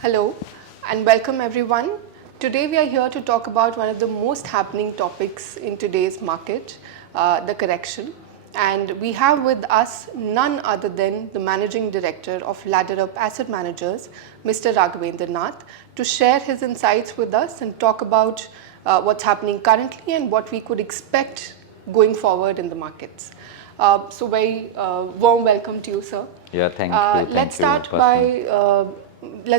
Hello and welcome everyone. Today we are here to talk about one of the most happening topics in today's market, the correction. And we have with us none other than the Managing Director of Ladder Up Asset Managers, Mr. Raghvendra Nath, to share his insights with us and talk about what's happening currently and what we could expect going forward in the markets. Very warm welcome to you, sir. Yeah, thank you. Let's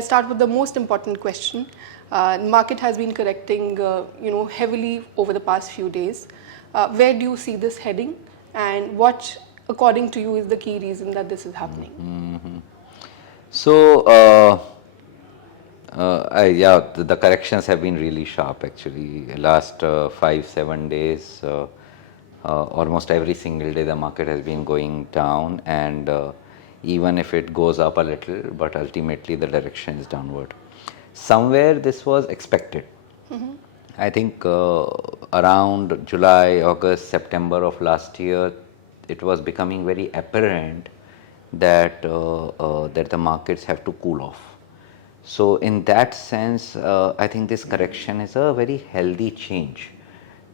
start with the most important question. Market has been correcting, heavily over the past few days. Where do you see this heading, and what, according to you, is the key reason that this is happening? Mm-hmm. So, the corrections have been really sharp. Actually, last 5-7 days, almost every single day, the market has been going down, and even if it goes up a little, but ultimately the direction is downward. Somewhere this was expected. Mm-hmm. I think around July, August, September of last year, it was becoming very apparent that that the markets have to cool off. So in that sense, I think this correction is a very healthy change,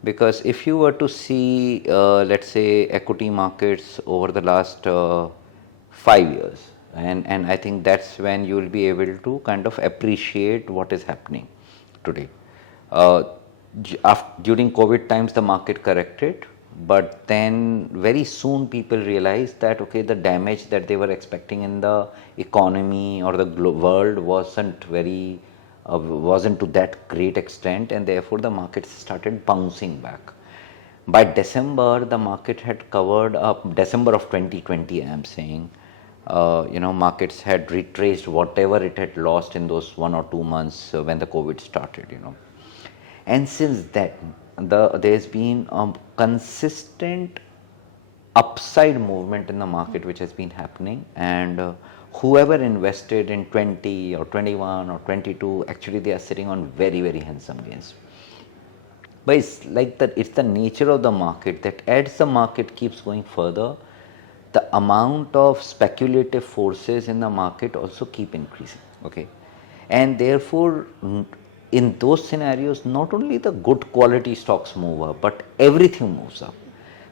because if you were to see, let's say, equity markets over the last 5 years, and I think that's when you will be able to kind of appreciate what is happening today. During COVID times, the market corrected, but then very soon people realized that okay, the damage that they were expecting in the economy or the world wasn't to that great extent, and therefore the markets started bouncing back. By December, the market had covered up, December of 2020, I am saying, markets had retraced whatever it had lost in those 1 or 2 months when the COVID started, And since then, there's been a consistent upside movement in the market which has been happening, and whoever invested in 20 or 21 or 22, actually they are sitting on very, very handsome gains. But it's like that, it's the nature of the market that as the market keeps going further, the amount of speculative forces in the market also keep increasing, okay? And therefore, in those scenarios, not only the good quality stocks move up, but everything moves up.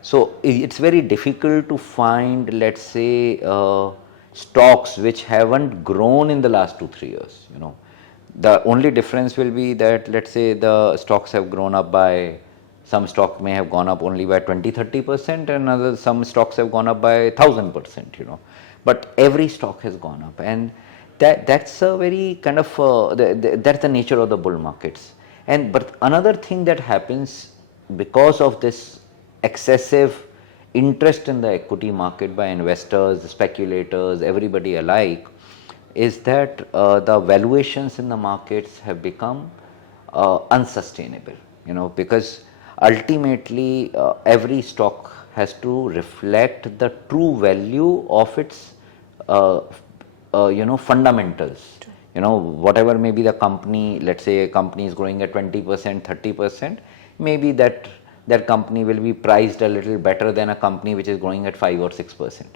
So it's very difficult to find, let's say, stocks which haven't grown in the last 2-3 years. The only difference will be that, let's say, the stocks have grown up by, some stock may have gone up only by 20-30%, and some stocks have gone up by 1000%. But every stock has gone up, and that's a very kind of that's the nature of the bull markets. But another thing that happens because of this excessive interest in the equity market by investors, speculators, everybody alike, is that the valuations in the markets have become unsustainable, because ultimately every stock has to reflect the true value of its fundamentals. Whatever may be the company, let's say a company is growing at 20%, 30%, maybe that company will be priced a little better than a company which is growing at 5 or 6%.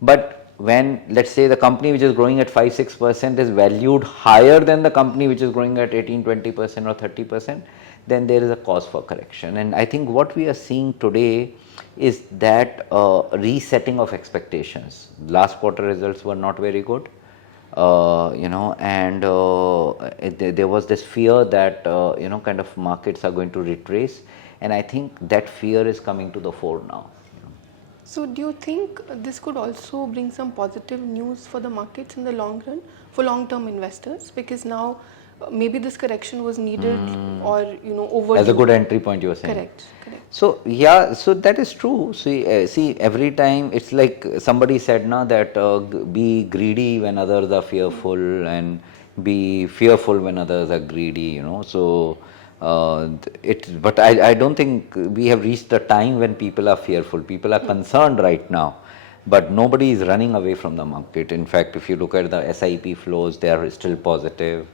But when, let's say, the company which is growing at 5-6% is valued higher than the company which is growing at 18-20% or 30%, then there is a cause for correction. And I think what we are seeing today is that resetting of expectations. Last quarter results were not very good, and there was this fear that kind of markets are going to retrace, and I think that fear is coming to the fore now. So do you think this could also bring some positive news for the markets in the long run, for long-term investors? Because now maybe this correction was needed, or overdue. As a good entry point, you are saying. Correct. So yeah, so that is true. See, every time it's like somebody said now that be greedy when others are fearful, and be fearful when others are greedy. So. But I don't think we have reached the time when people are fearful. People are concerned right now, but nobody is running away from the market. In fact, if you look at the SIP flows, they are still positive.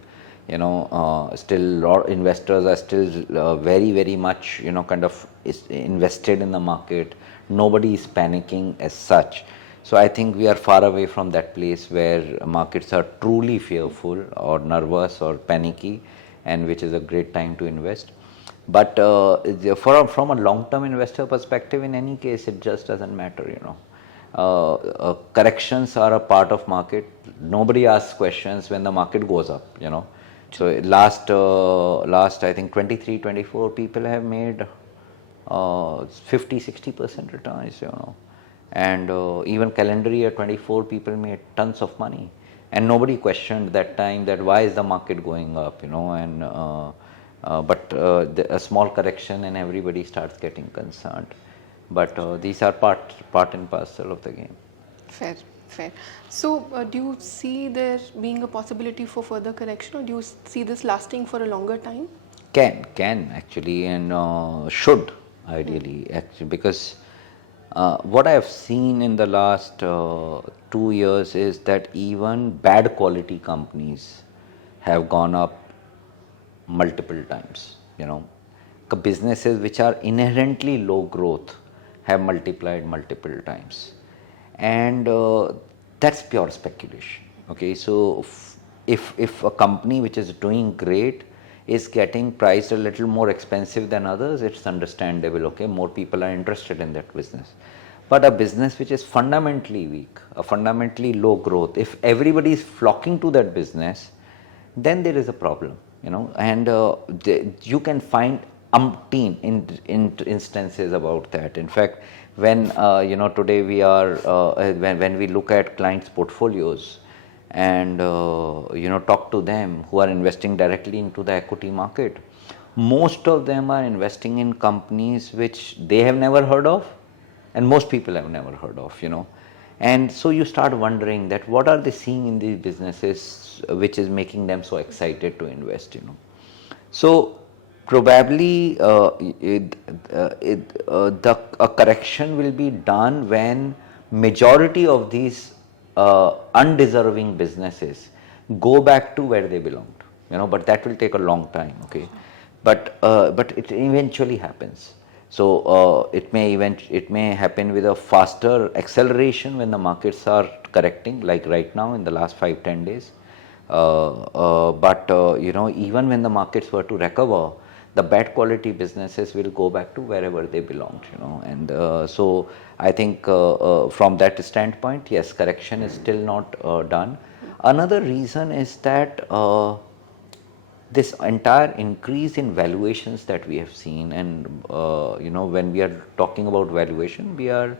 Still investors are still very, very much, kind of invested in the market. Nobody is panicking as such. So I think we are far away from that place where markets are truly fearful or nervous or panicky, and which is a great time to invest. But from a long-term investor perspective, in any case, it just doesn't matter, corrections are a part of market. Nobody asks questions when the market goes up, So last I think 23, 24 people have made 50-60% returns, and even calendar year 24 people made tons of money, and nobody questioned that time that why is the market going up, and but a small correction and everybody starts getting concerned. But these are part and parcel of the game. Fair, fair. So, do you see there being a possibility for further correction, or do you see this lasting for a longer time? Can actually, and should ideally, actually, because what I have seen in the last 2 years is that even bad quality companies have gone up multiple times. Businesses which are inherently low growth have multiplied multiple times, and that's pure speculation. Okay, so if a company which is doing great is getting priced a little more expensive than others, it's understandable. Okay, more people are interested in that business. But a business which is fundamentally weak, a fundamentally low growth, if everybody is flocking to that business, then there is a problem, and you can find umpteen instances about that. In fact, when today we are when we look at clients' portfolios and talk to them who are investing directly into the equity market, most of them are investing in companies which they have never heard of, and most people have never heard of, and so you start wondering that what are they seeing in these businesses which is making them so excited to invest, So probably a correction will be done when majority of these undeserving businesses go back to where they belonged, but that will take a long time. Okay, but it eventually happens. So it may happen with a faster acceleration when the markets are correcting, like right now in the last 5-10 days. But even when the markets were to recover, the bad quality businesses will go back to wherever they belonged, and so I think from that standpoint, yes, correction is still not done. Another reason is that this entire increase in valuations that we have seen, and when we are talking about valuation, we are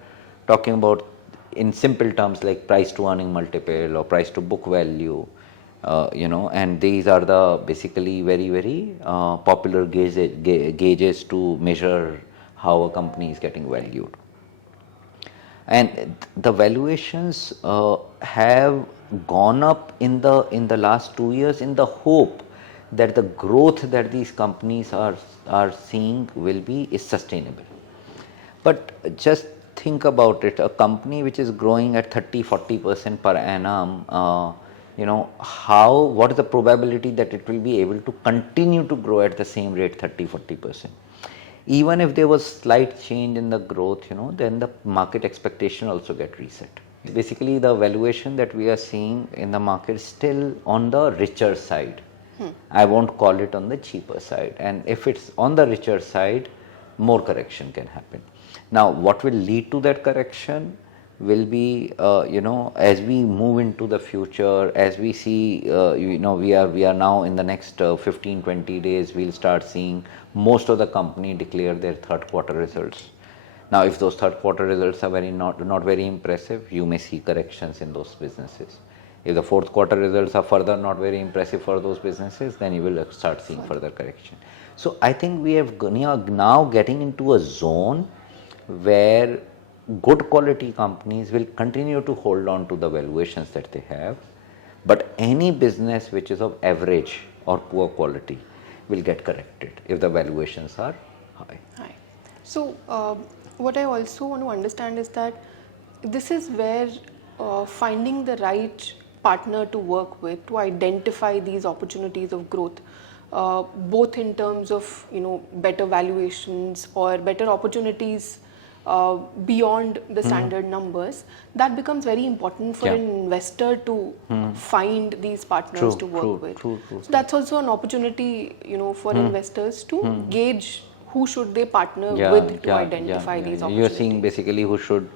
talking about in simple terms like price to earning multiple or price to book value, and these are the basically very popular gauges to measure how a company is getting valued. And the valuations have gone up in the last 2 years in the hope that the growth that these companies are seeing is sustainable. But just think about it, a company which is growing at 30-40% per annum, what is the probability that it will be able to continue to grow at the same rate, 30-40%? Even if there was slight change in the growth, then the market expectation also get reset. Basically, the valuation that we are seeing in the market is still on the richer side. I won't call it on the cheaper side. And if it's on the richer side, more correction can happen. Now, what will lead to that correction will be, as we move into the future, as we see, we are now in the next 15-20 days, we'll start seeing most of the company declare their third quarter results. Now, if those third quarter results are not very impressive, you may see corrections in those businesses. If the fourth quarter results are further not very impressive for those businesses, then you will start seeing further correction. So I think we have now getting into a zone where good quality companies will continue to hold on to the valuations that they have, but any business which is of average or poor quality will get corrected if the valuations are high. So what I also want to understand is that this is where finding the right partner to work with to identify these opportunities of growth, both in terms of better valuations or better opportunities beyond the standard numbers, that becomes very important for an investor to find these partners to work with. True. So that's also an opportunity, for investors to gauge who should they partner with to identify these opportunities. You're seeing basically who should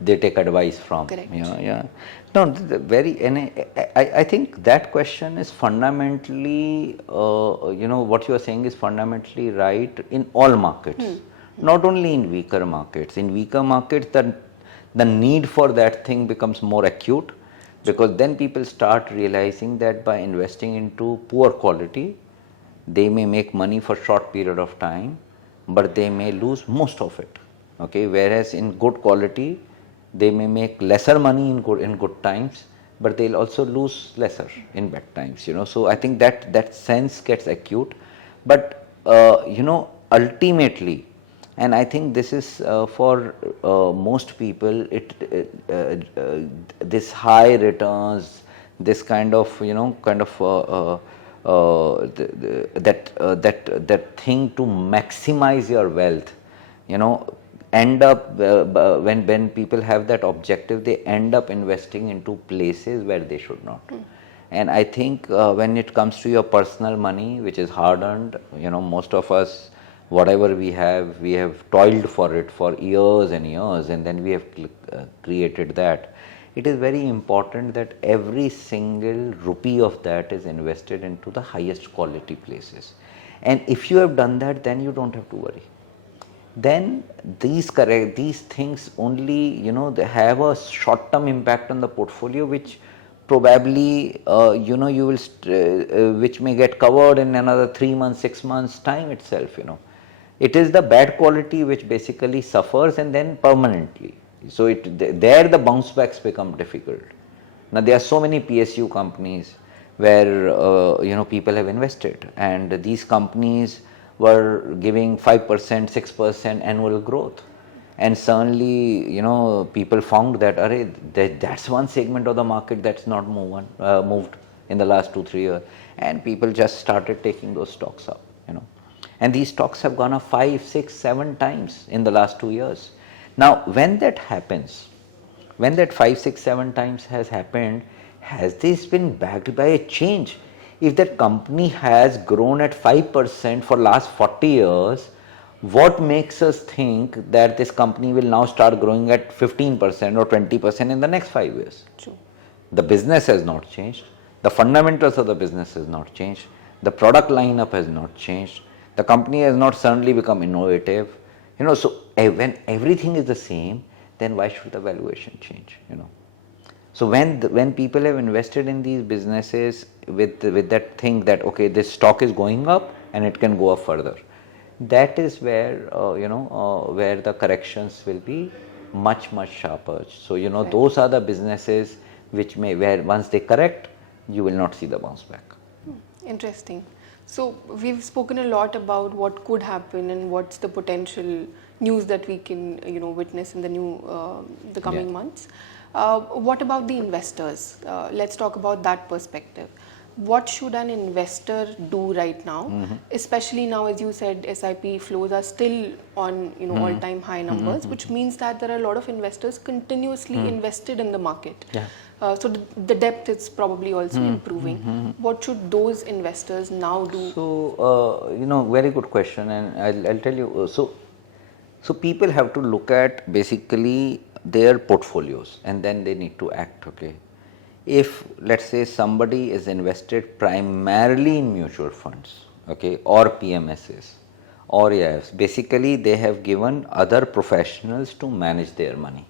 they take advice from. Correct. Yeah. No, and I think that question is fundamentally, what you are saying is fundamentally right in all markets, not only in weaker markets. In weaker markets, the need for that thing becomes more acute, because then people start realizing that by investing into poor quality, they may make money for short period of time, but they may lose most of it. Okay, whereas in good quality, they may make lesser money in good times, but they'll also lose lesser in bad times. So I think that sense gets acute, but ultimately, and I think this is for most people, this high returns, this kind of that thing to maximize your wealth, end up when people have that objective, they end up investing into places where they should not. And I think when it comes to your personal money, which is hard earned, most of us, whatever we have toiled for it for years and years, and then we have created that. It is very important that every single rupee of that is invested into the highest quality places. And if you have done that, then you don't have to worry. Then these things only, they have a short term impact on the portfolio, which probably you will which may get covered in another 3 months, 6 months time itself. It is the bad quality which basically suffers, and then permanently. So there the bounce backs become difficult. Now there are so many PSU companies where people have invested, and these companies were giving 5%, 6% annual growth, and suddenly people found that that's one segment of the market that's not moved in the last 2-3 years, and people just started taking those stocks up. And these stocks have gone up 5, 6, 7 times in the last 2 years. Now, when that happens, when that 5, 6, 7 times has happened, has this been backed by a change? If that company has grown at 5% for last 40 years, what makes us think that this company will now start growing at 15% or 20% in the next 5 years? True. The business has not changed. The fundamentals of the business has not changed. The product lineup has not changed. The company has not suddenly become innovative. So when everything is the same, then why should the valuation change? So when people have invested in these businesses with that thing that okay, this stock is going up and it can go up further, that is where where the corrections will be much sharper. So Right. Those are the businesses where once they correct, you will not see the bounce back. Interesting. So we've spoken a lot about what could happen and what's the potential news that we can witness in the coming months. What about the investors? Let's talk about that perspective. What should an investor do right now, especially now, as you said, SIP flows are still on all-time high numbers, which means that there are a lot of investors continuously invested in the market. Yeah. So the depth is probably also improving. What should those investors now do? So very good question, and I'll tell you. So people have to look at basically their portfolios, and then they need to act. Okay. If let's say somebody is invested primarily in mutual funds, okay, or PMSs or AIFs, basically they have given other professionals to manage their money.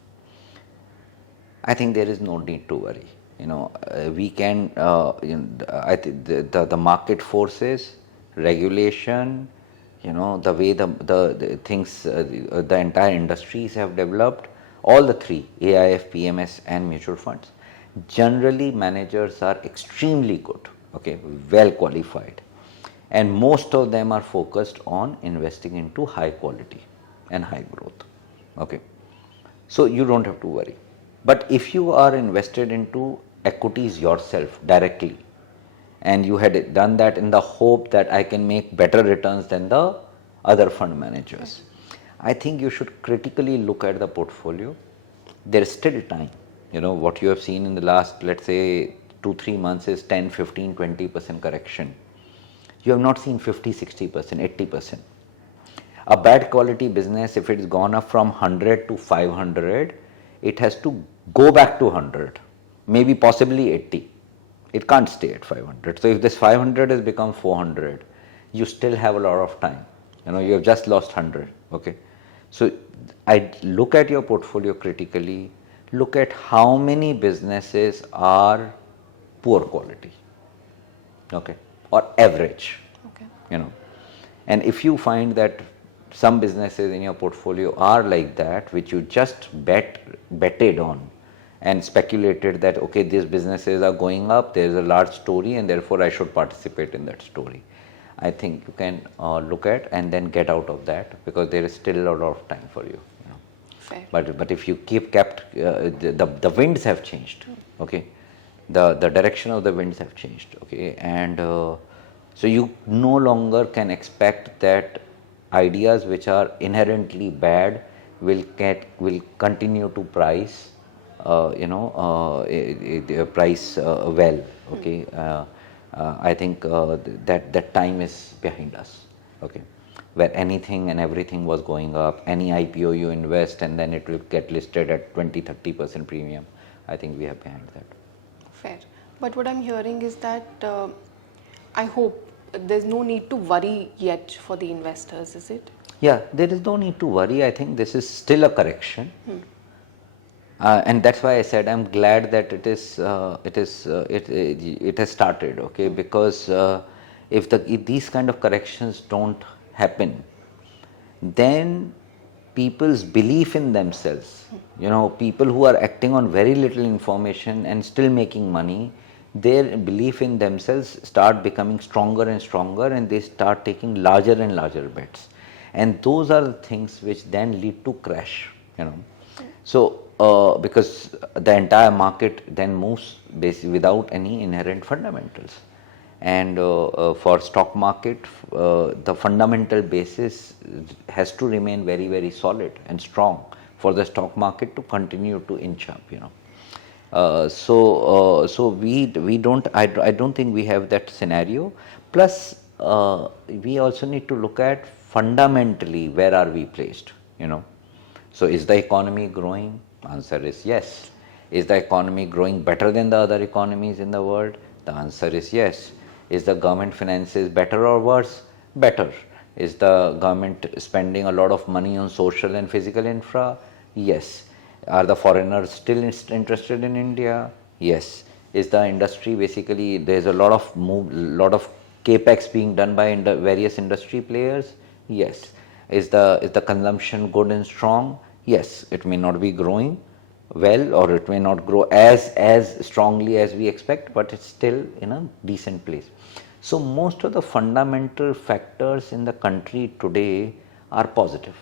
I think there is no need to worry. We can. I think the market forces, regulation, the way the things, the entire industries have developed. All the three, AIF, PMS, and mutual funds. Generally, managers are extremely good, okay, well qualified, and most of them are focused on investing into high quality and high growth, okay. So you don't have to worry. But if you are invested into equities yourself directly, and you had done that in the hope that I can make better returns than the other fund managers, I think you should critically look at the portfolio. There is still time. What you have seen in the last, let's say, 2-3 months is 10, 15, 20% correction. You have not seen 50, 60%, 80%. A bad quality business, if it's gone up from 100 to 500, it has to go back to 100, maybe possibly 80. It can't stay at 500. So if this 500 has become 400, you still have a lot of time. You have just lost 100. Okay. So I look at your portfolio critically, look at how many businesses are poor quality, okay, or average. Okay. And if you find that some businesses in your portfolio are like that, which you just betted on and speculated that, okay, these businesses are going up, there is a large story and therefore I should participate in that story. I think you can look at and then get out of that, because there is still a lot of time for you. Fair. But if you kept the winds have changed, okay, the direction of the winds have changed, okay, and so you no longer can expect that ideas which are inherently bad will continue to price price well, okay. I think that time is behind us, okay, where anything and everything was going up. Any IPO you invest and then it will get listed at 20-30% premium. I think we are behind that. Fair. But what I'm hearing is that I hope there's no need to worry yet for the investors, is it? Yeah, there is no need to worry. I think this is still a correction. And that's why I said I'm glad that it has started, okay, because if these kind of corrections don't happen, then people's belief in themselves, people who are acting on very little information and still making money, their belief in themselves start becoming stronger and stronger, and they start taking larger and larger bets, and those are the things which then lead to crash. So because the entire market then moves basically without any inherent fundamentals. And for stock market, the fundamental basis has to remain very, very solid and strong for the stock market to continue to inch up. So we don't. I don't think we have that scenario. Plus, we also need to look at fundamentally where are we placed. So is the economy growing? Answer is yes. Is the economy growing better than the other economies in the world? The answer is yes. Is the government finances better or worse? Better. Is the government spending a lot of money on social and physical infra? Yes. Are the foreigners still interested in India? Yes. Is the industry basically, there's a lot of capex being done by various industry players? Yes. Is the consumption good and strong? Yes. It may not be growing well, or it may not grow as strongly as we expect, but it's still in a decent place. So most of the fundamental factors in the country today are positive.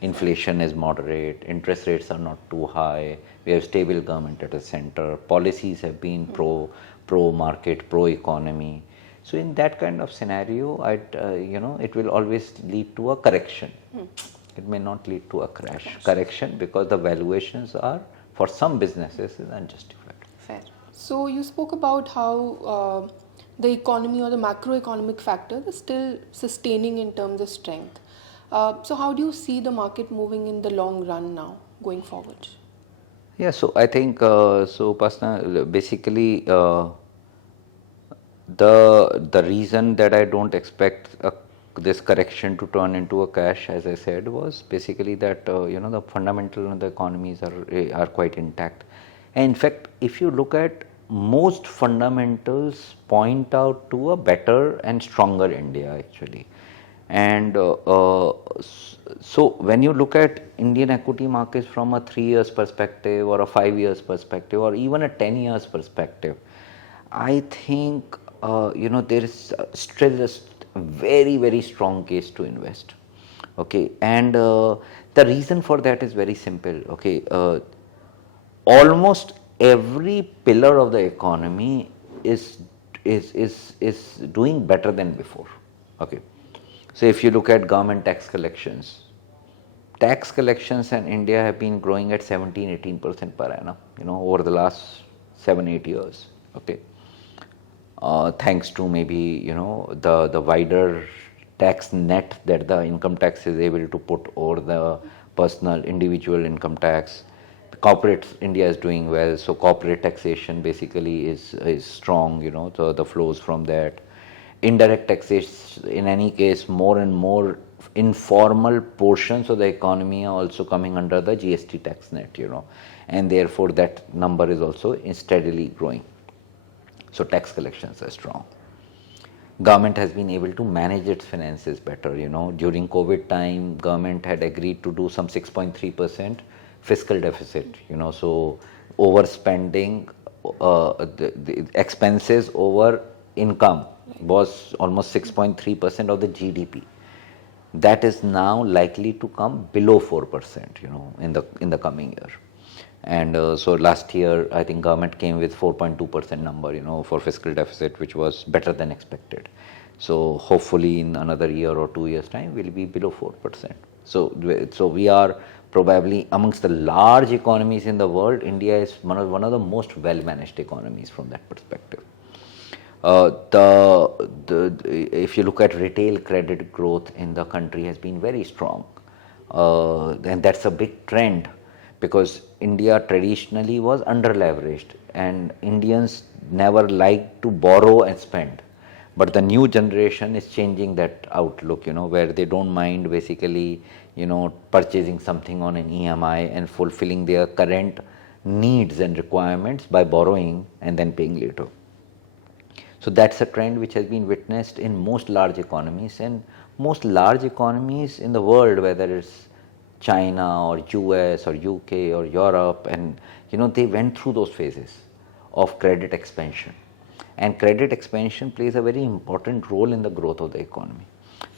Inflation is moderate, interest rates are not too high, we have stable government at the center, policies have been pro market, pro economy. So in that kind of scenario, it will always lead to a correction. It may not lead to a correction, because the valuations are, for some businesses, is unjustified. Fair. So you spoke about how the economy or the macroeconomic factor is still sustaining in terms of strength. So how do you see the market moving in the long run now, going forward? Yeah, so I think, Upasana, basically the reason that I don't expect this correction to turn into a crash, as I said, was basically that the fundamental of the economies are quite intact. And in fact, if you look at most fundamentals, point out to a better and stronger India actually. And so when you look at Indian equity markets from a 3 years perspective, or a 5 years perspective, or even a 10 years perspective, I think there is still a very, very strong case to invest. Okay, and the reason for that is very simple. Okay, almost every pillar of the economy is doing better than before. Okay, so if you look at government tax collections, tax collections in India have been growing at 17-18% per annum, over the last 7-8 years. Okay, thanks to maybe the wider tax net that the income tax is able to put over the personal individual income tax. Corporate India is doing well, so corporate taxation basically is strong. So the flows from that. Indirect taxation, in any case, more and more informal portions of the economy are also coming under the GST tax net, and therefore that number is also steadily growing. So tax collections are strong. Government has been able to manage its finances better. During COVID time, government had agreed to do some 6.3% fiscal deficit. So overspending, the expenses over income was almost 6.3% of the GDP. That is now likely to come below 4%, in the coming year. And so last year, I think government came with 4.2% number, for fiscal deficit, which was better than expected. So hopefully in another year or 2 years' time, we'll be below 4%. So we are probably amongst the large economies in the world. India is one of the most well-managed economies from that perspective. If you look at retail credit growth in the country has been very strong, and that's a big trend, because India traditionally was under leveraged and Indians never liked to borrow and spend. But the new generation is changing that outlook, where they don't mind basically, purchasing something on an EMI and fulfilling their current needs and requirements by borrowing and then paying later. So that's a trend which has been witnessed in most large economies, and most large economies in the world, whether it's China or US or UK or Europe, and they went through those phases of credit expansion, and credit expansion plays a very important role in the growth of the economy.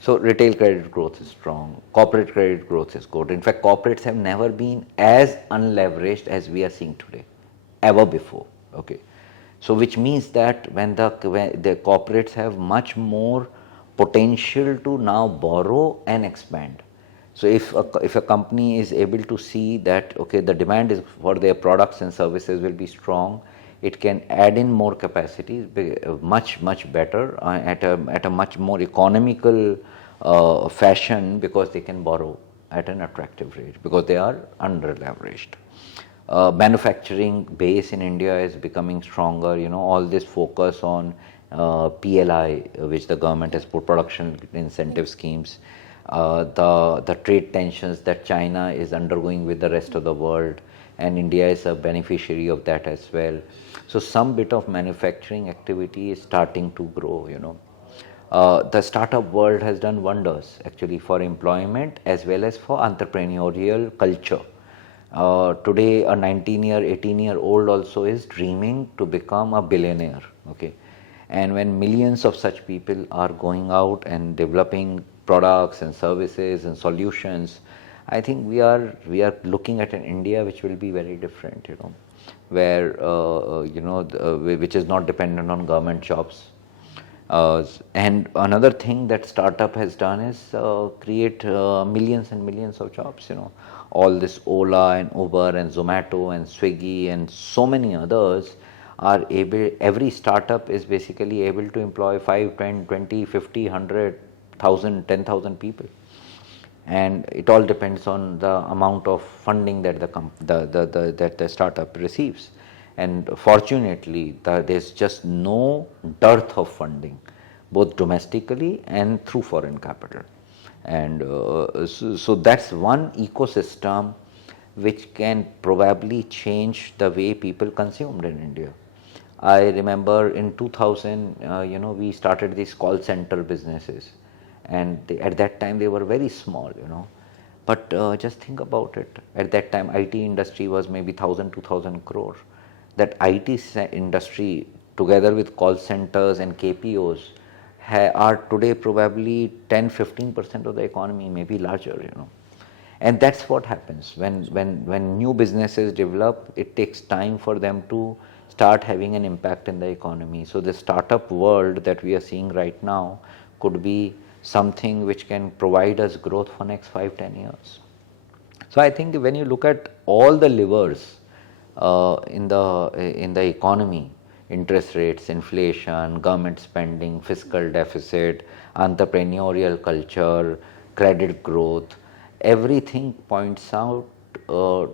So retail credit growth is strong, corporate credit growth is good. In fact, corporates have never been as unleveraged as we are seeing today, ever before. Okay, so which means that when the corporates have much more potential to now borrow and expand. So if a company is able to see that, okay, the demand is for their products and services will be strong, it can add in more capacity much better at a much more economical fashion, because they can borrow at an attractive rate because they are under leveraged. Manufacturing base in India is becoming stronger. All this focus on PLI, which the government has put, production incentive schemes, the trade tensions that China is undergoing with the rest of the world, and India is a beneficiary of that as well. So some bit of manufacturing activity is starting to grow. The startup world has done wonders actually for employment as well as for entrepreneurial culture. Today a 19-year, 18-year-old also is dreaming to become a billionaire. Okay, and when millions of such people are going out and developing products and services and solutions, I think we are looking at an India which will be very different, where which is not dependent on government jobs. And another thing that startup has done is create millions and millions of jobs. All this Ola and Uber and Zomato and Swiggy and so many others are able, every startup is basically able to employ 5, 10, 20, 50, 100, 1,000, 10,000 people. And it all depends on the amount of funding that the startup receives. And fortunately, there's just no dearth of funding, both domestically and through foreign capital. And so that's one ecosystem which can probably change the way people consumed in India. I remember in 2000, we started these call center businesses, and at that time they were very small, But just think about it. At that time, IT industry was maybe 1,000, 2,000 crore. That IT industry, together with call centers and KPOs, are today probably 10-15% of the economy, maybe larger, And that's what happens when new businesses develop. It takes time for them to start having an impact in the economy. So the startup world that we are seeing right now could be something which can provide us growth for next 5-10 years. So I think when you look at all the levers in the economy, interest rates, inflation, government spending, fiscal deficit, entrepreneurial culture, credit growth, everything points out to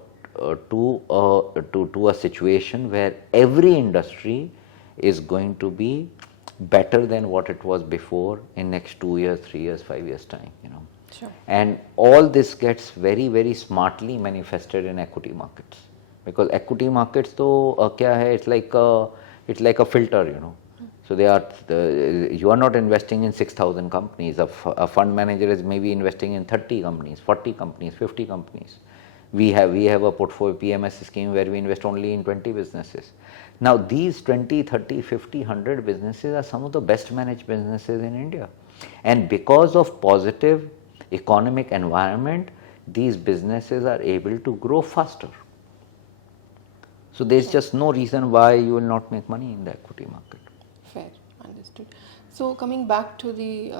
a situation where every industry is going to be better than what it was before in next 2 years, 3 years, 5 years time, you know. Sure. And all this gets very, very smartly manifested in equity markets, because equity markets though kya hai, it's like a filter, you know. So you are not investing in 6,000 companies. A fund manager is maybe investing in 30 companies, 40 companies, 50 companies. We have a portfolio PMS scheme where we invest only in 20 businesses. Now these 20, 30, 50, 100 businesses are some of the best managed businesses in India. And because of positive economic environment, these businesses are able to grow faster. So there is just no reason why you will not make money in the equity market. Fair, understood. So coming back to the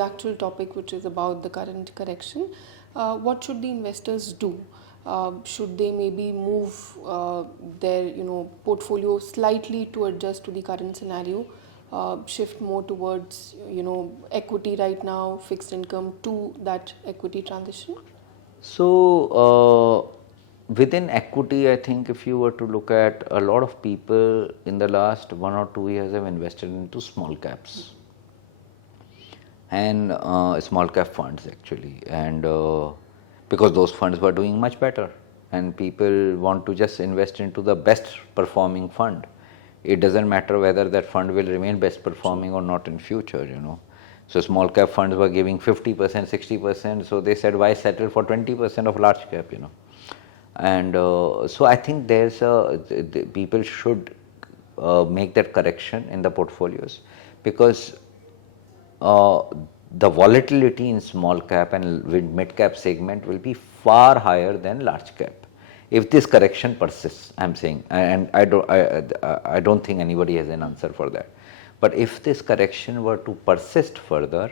actual topic, which is about the current correction, what should the investors do? Should they maybe move their portfolio slightly to adjust to the current scenario, shift more towards equity right now, fixed income to that equity transition? So within equity, I think if you were to look at, a lot of people in the last 1 or 2 years have invested into small caps and small cap funds actually, and because those funds were doing much better and people want to just invest into the best performing fund. It doesn't matter whether that fund will remain best performing or not in future, you know. So small cap funds were giving 50%, 60%, so they said why settle for 20% of large cap, you know. And so I think people should make that correction in the portfolios, because the volatility in small cap and mid cap segment will be far higher than large cap if this correction persists, I'm saying, and I don't think anybody has an answer for that. But if this correction were to persist further,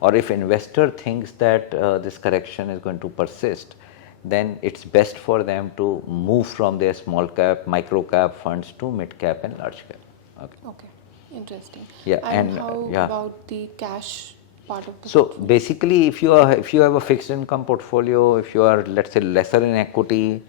or if investor thinks that this correction is going to persist, then it's best for them to move from their small cap, micro cap funds to mid cap and large cap. Okay, interesting. Yeah, and how about the cash part of the portfolio? Basically, if you have a fixed income portfolio, if you are, let's say, lesser in equity,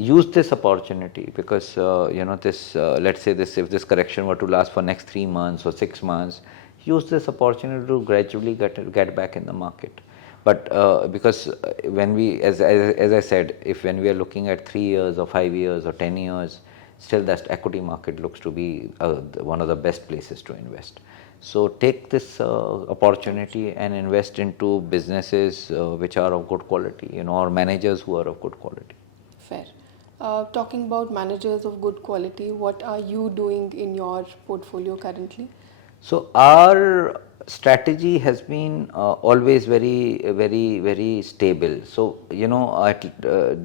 use this opportunity, because let's say if this correction were to last for next 3 months or 6 months, use this opportunity to gradually get back in the market. But because when we, as I said, when we are looking at 3 years or 5 years or 10 years, still that equity market looks to be one of the best places to invest. So take this opportunity and invest into businesses which are of good quality, or managers who are of good quality. Fair. Talking about managers of good quality, what are you doing in your portfolio currently? So our strategy has been always very, very, very stable. So at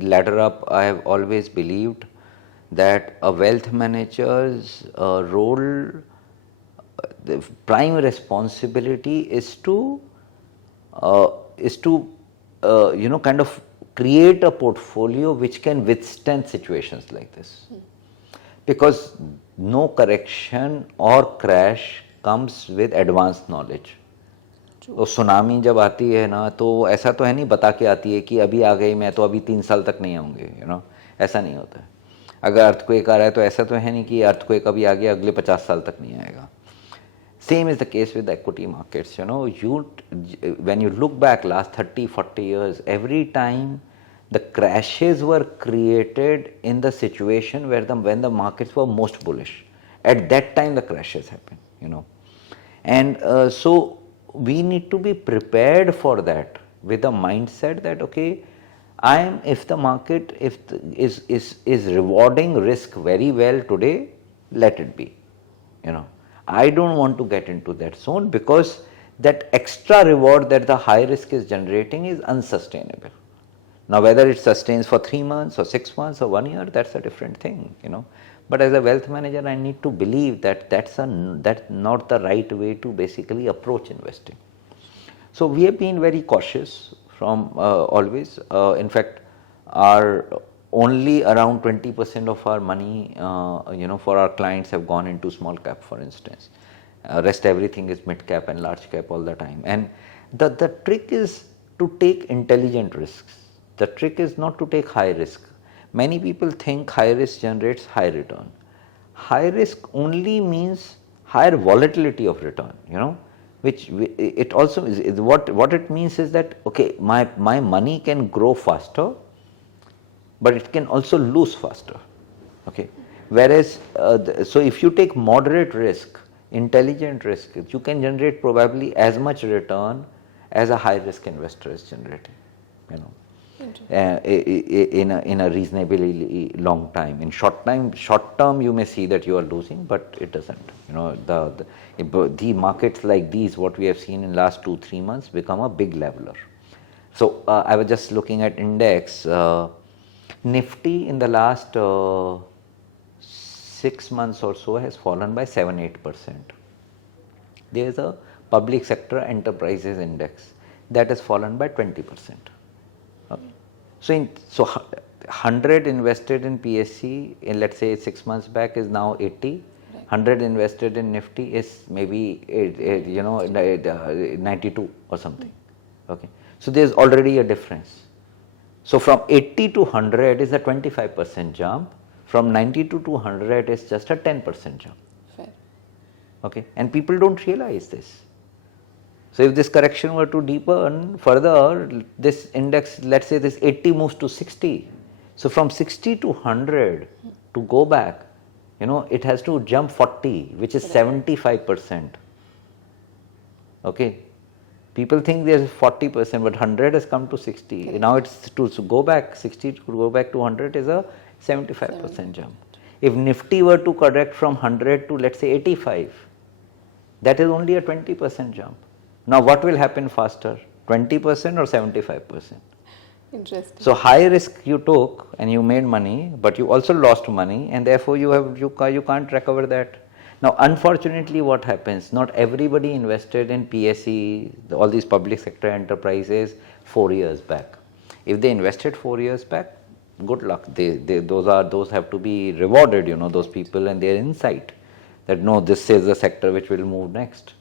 Ladder Up, I have always believed that a wealth manager's role, the prime responsibility is to kind of create a portfolio which can withstand situations like this, because no correction or crash comes with advanced knowledge. तो tsunami जब आती है ना, तो ऐसा तो है नहीं बता के आती है कि अभी आ गई मैं तो अभी 3 साल तक नहीं आऊँगी, ऐसा नहीं होता है. अगर अर्थक्वेक आ रहा है तो ऐसा तो है नहीं कि अर्थक्वेक अभी आ गया अगले 50 साल तक नहीं आएगा. Same is the case with the equity markets. When you look back last 30, 40 years, every time the crashes were created in the situation when the markets were most bullish. At that time the crashes happened, And so we need to be prepared for that with a mindset that, okay, if the market is rewarding risk very well today, let it be, I don't want to get into that zone, because that extra reward that the high risk is generating is unsustainable. Now whether it sustains for 3 months or 6 months or 1 year, that's a different thing, But as a wealth manager, I need to believe that that's not the right way to basically approach investing. So we have been very cautious from always. In fact, are only around 20% of our money, for our clients have gone into small cap, for instance. Rest everything is mid cap and large cap all the time. And the trick is to take intelligent risks. The trick is not to take high risk. Many people think high risk generates high return. High risk only means higher volatility of return, which it also is what it means is that, okay, my money can grow faster, but it can also lose faster. Okay, whereas so if you take moderate risk, intelligent risk, you can generate probably as much return as a high risk investor is generating, in a reasonably long time. In short term, you may see that you are losing, but it doesn't. The markets like these, what we have seen in last 2-3 months, become a big leveler. So I was just looking at index. Nifty in the last 6 months or so has fallen by 7-8%. There is a public sector enterprises index that has fallen by 20%. Okay. So 100 invested in PSC in, let's say, 6 months back is now 80. 100 invested in Nifty is maybe 92 or something. Okay. So there is already a difference. So from 80 to 100 is a 25% jump. From 92 to 100 is just a 10% jump. Fair. Okay, and people don't realize this. So if this correction were to deepen further, this index, let's say this 80 moves to 60. So from 60 to 100 to go back, it has to jump 40, which is 75%. Okay. People think there's 40%, but 100 has come to 60. Correct. Now it's to go back 60 to go back to 100 is a 75% jump. If Nifty were to correct from 100 to, let's say, 85, that is only a 20% jump. Now what will happen faster, 20% or 75%? Interesting. So high risk you took and you made money, but you also lost money, and therefore you can't recover that. Now, unfortunately, what happens? Not everybody invested in PSE, all these public sector enterprises, 4 years back. If they invested 4 years back, good luck. Those have to be rewarded. Those people and their insight that no, this is the sector which will move next,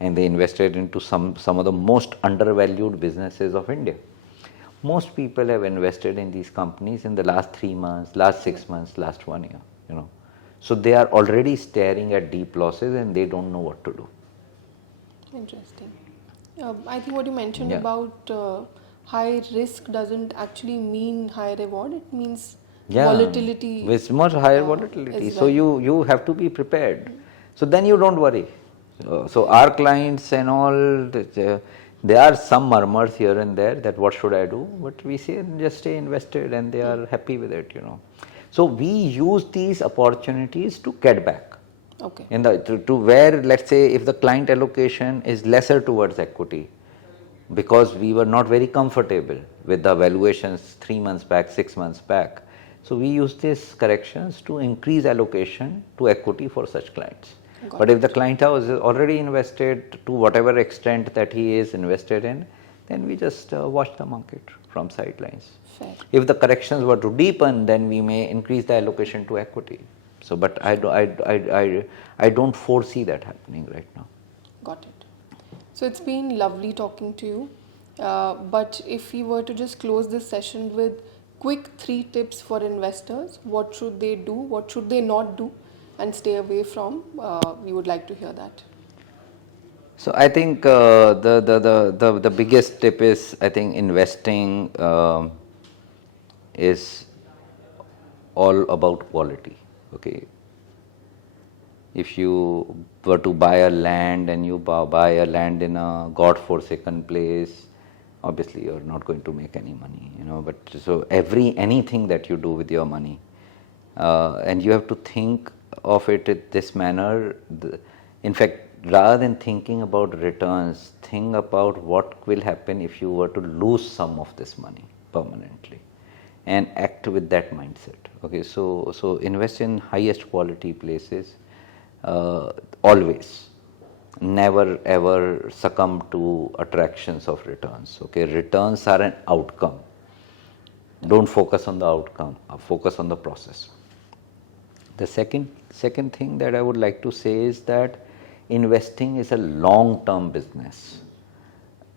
and they invested into some of the most undervalued businesses of India. Most people have invested in these companies in the last 3 months, last 6 months, last 1 year. So they are already staring at deep losses and they don't know what to do. Interesting. I think what you mentioned about high risk doesn't actually mean high reward. It means volatility. It's much higher volatility. So you have to be prepared. So then you don't worry. So our clients and all, there are some murmurs here and there that what should I do? But we say just stay invested, and they are happy with it. So we use these opportunities to get back. Okay. To where, let's say, if the client allocation is lesser towards equity, because we were not very comfortable with the valuations 3 months back, 6 months back. So we use these corrections to increase allocation to equity for such clients. But if the client has already invested to whatever extent that he is invested in, then we just watch the market from sidelines. Fair. If the corrections were to deepen, then we may increase the allocation to equity. So, but I don't foresee that happening right now. Got it. So it's been lovely talking to you. But if we were to just close this session with quick 3 tips for investors, what should they do, what should they not do, and stay away from, we would like to hear that. So I think the biggest tip is, I think investing is all about quality. Okay. If you were to buy a land and you buy a land in a God-forsaken place, obviously you're not going to make any money, But so anything that you do with your money, and you have to think of it in this manner. In fact, rather than thinking about returns, think about what will happen if you were to lose some of this money permanently, and act with that mindset. Okay, so invest in highest quality places. Always, never ever succumb to attractions of returns. Okay, returns are an outcome. Don't focus on the outcome, focus on the process. The second thing that I would like to say is that investing is a long term business,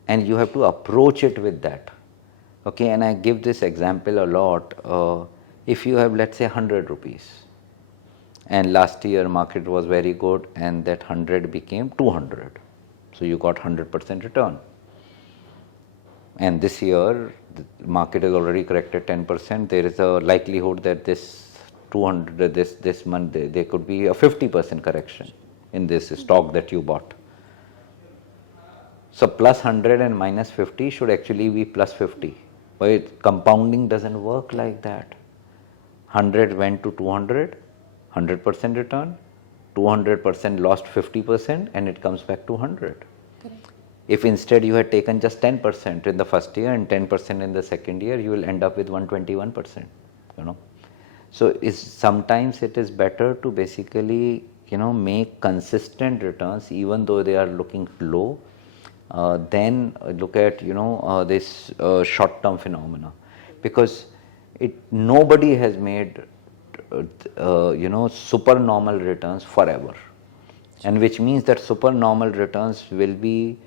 and you have to approach it with that. Okay, and I give this example a lot. If you have, let's say, 100 rupees, and last year market was very good, and that 100 became 200, so you got 100% return. And this year the market has already corrected 10%. There is a likelihood that this 200 this month there could be a 50% correction in this stock that you bought. So plus 100 and minus 50 should actually be plus 50. But compounding doesn't work like that. 100 went to 200, 100% return, 200% lost 50%, and it comes back to 100. If instead you had taken just 10% in the first year and 10% in the second year, you will end up with 121%. So sometimes it is better to basically make consistent returns even though they are looking low. Then look at this short-term phenomena, because nobody has made supernormal returns forever, and which means that supernormal returns will be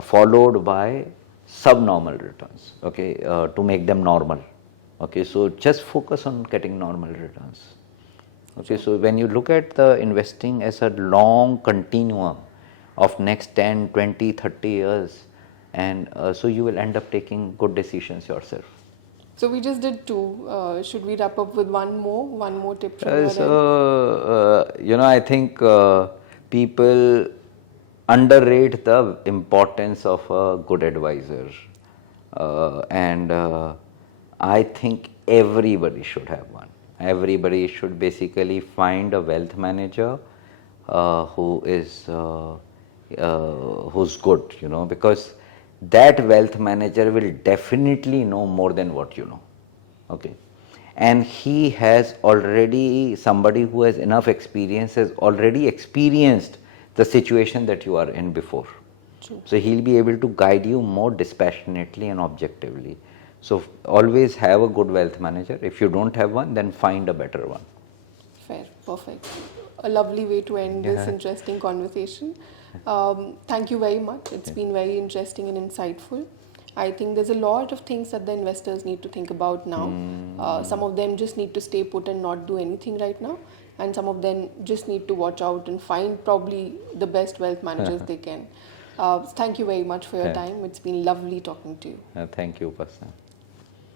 followed by subnormal returns, okay, to make them normal. Okay, so just focus on getting normal returns. Okay, so when you look at the investing as a long continuum of next 10, 20, 30 years, and so you will end up taking good decisions yourself. So we just did two. Should we wrap up with one more tip from your end? I think people underrate the importance of a good advisor, and I think everybody should have one. Everybody should basically find a wealth manager who's good, because that wealth manager will definitely know more than what you know. Okay, and he has already, somebody who has enough experience has already experienced the situation that you are in before. True. So he'll be able to guide you more dispassionately and objectively. So always have a good wealth manager. If you don't have one, then find a better one. Fair, perfect. A lovely way to end this interesting conversation. Thank you very much. It's been very interesting and insightful. I think there's a lot of things that the investors need to think about now. Some of them just need to stay put and not do anything right now. And some of them just need to watch out and find probably the best wealth managers they can. Thank you very much for your time. It's been lovely talking to you. Thank you, Pasna.